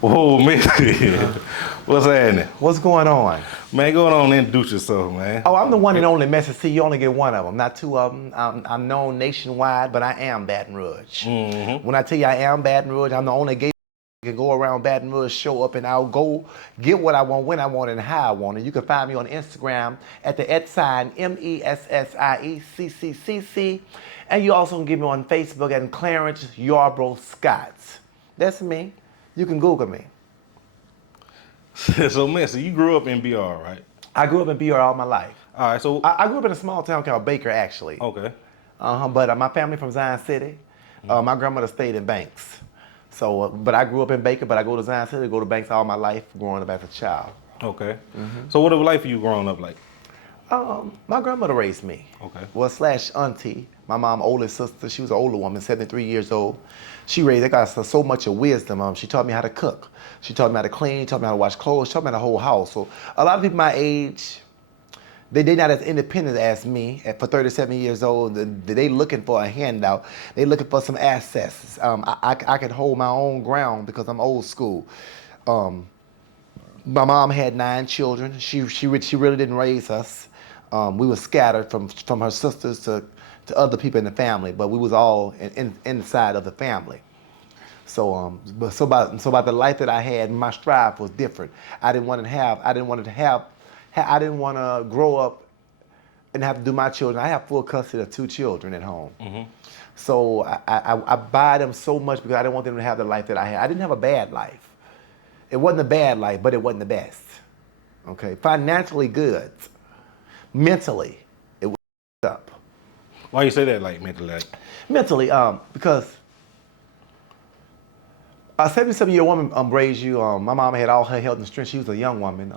Whoa, Messie. What's happening? What's going on? Man, go on and introduce yourself, man. Oh, I'm the one and only Messie Cee. You only get one of them, not two of them. I'm known nationwide, but I am Baton Rouge. When I tell you I am Baton Rouge, I'm the only gay can go around Baton Rouge, show up, and I'll go get what I want, when I want, and how I want. And you can find me on Instagram at the @MESSIECCCC. And you also can get me on Facebook at Clarence Yarbrough Scotts. That's me. You can Google me. So, Messie, you grew up in BR, right? I grew up in BR all my life. All right, so... I grew up in a small town called Baker, actually. Okay. But my family from Zion City. My grandmother stayed in Banks. So, but I grew up in Baker, but I go to Zion City, go to Banks all my life growing up as a child. Okay. So what was life for you growing up like? My grandmother raised me. Okay. Well, / auntie. My mom's oldest sister, she was an older woman, 73 years old. She raised, I got so much of wisdom. She taught me how to cook. She taught me how to clean, taught me how to wash clothes, taught me the whole house. So a lot of people my age, they not as independent as me. For 37 years old, they looking for a handout. They looking for some access. I can hold my own ground because I'm old school. My mom had 9 children. She really didn't raise us. We were scattered from her sisters to other people in the family, but we was all inside of the family. So about the life that I had, my strive was different. I didn't want to grow up and have to do my children. I have full custody of 2 children at home. So I buy them so much because I didn't want them to have the life that I had. I didn't have a bad life. It wasn't a bad life, but it wasn't the best. Okay, financially good. Mentally, it was up. Why you say that, like, mentally? Like? Mentally, because a 77-year woman raised you. My mama had all her health and strength. She was a young woman.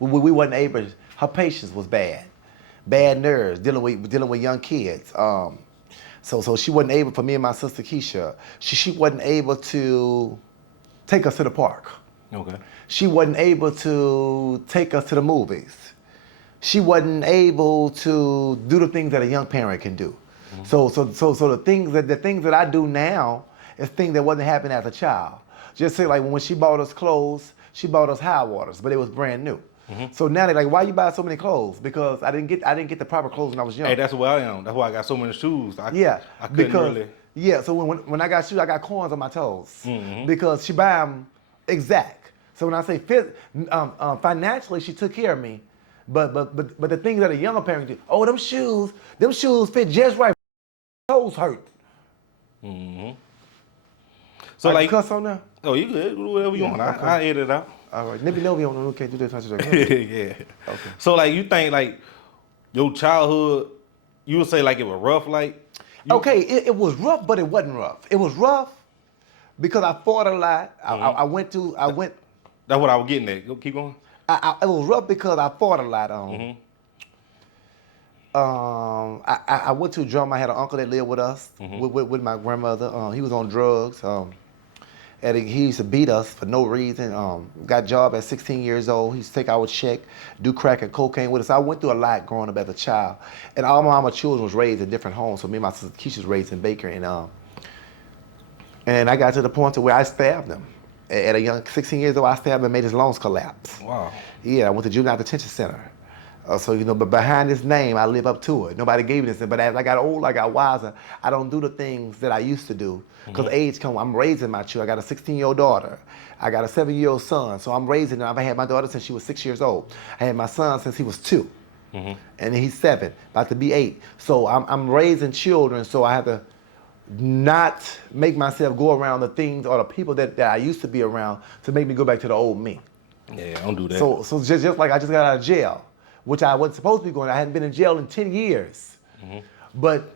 We wasn't able. Her patience was bad, bad nerves, dealing with young kids. So she wasn't able. For me and my sister Keisha, she wasn't able to take us to the park. Okay. She wasn't able to take us to the movies. She wasn't able to do the things that a young parent can do. So the things that I do now is things that wasn't happening as a child. Just say like when she bought us clothes, she bought us high waters, but it was brand new. So now they're like, why you buy so many clothes? Because I didn't get the proper clothes when I was young. Hey, that's where I am. That's why I got so many shoes. I couldn't really. Yeah, so when I got shoes, I got corns on my toes because she buy them exact. So when I say financially, she took care of me. But the things that a younger parent do, oh, them shoes fit just right. Toes hurt. So like cuss on there? Oh, you good? Do whatever you want. Okay. I edit it out. All right. Let me know if you don't can't do this. Yeah. Okay. So like you think like your childhood, you would say like it was rough, like? Okay, it was rough, but it wasn't rough. It was rough because I fought a lot. I went. That's what I was getting at. Go keep going. It was rough because I fought a lot. I went to a drum. I had an uncle that lived with us, with my grandmother. He was on drugs. And he used to beat us for no reason. Got a job at 16 years old. He used to take our check, do crack and cocaine with us. I went through a lot growing up as a child. And all my children was raised in different homes. So me and my sister Keisha was raised in Baker. And I got to the point to where I stabbed him. At a young 16 years old, I stabbed him and made his lungs collapse. Wow. Yeah, I went to juvenile detention center. But behind this name, I live up to it. Nobody gave me this, but as I got older, I got wiser. I don't do the things that I used to do because age comes. I'm raising my children. I got a 16-year-old daughter. I got a 7-year-old son. So I'm raising them. I've had my daughter since she was 6 years old. I had my son since he was 2, and he's 7, about to be 8. So I'm raising children. So I have to not make myself go around the things or the people that I used to be around to make me go back to the old me. Yeah, don't do that. So just like I just got out of jail, which I wasn't supposed to be going. I hadn't been in jail in 10 years. But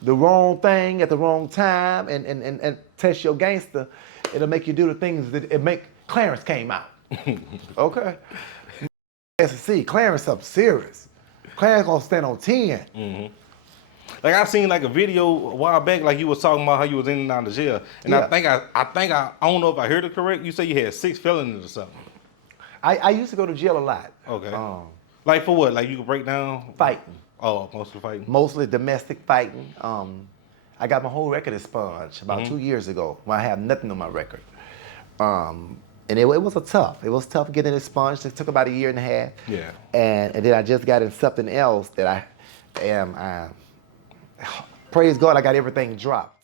the wrong thing at the wrong time and test your gangster, it'll make you do the things that it make. Clarence came out. Okay? See, Clarence up serious. Clarence gonna stand on 10. Like I seen like a video a while back, like you was talking about how you was in and out of jail, and I think I don't know if I heard it correct. You say you had 6 felonies or something. I used to go to jail a lot. Okay. Like for what? Like you could break down? Fighting. Oh, mostly fighting. Mostly domestic fighting. I got my whole record expunged about 2 years ago when I have nothing on my record. And it was tough. It was tough getting expunged. It took about a year and a half. Yeah. And then I just got in something else that I am. Praise God, I got everything dropped.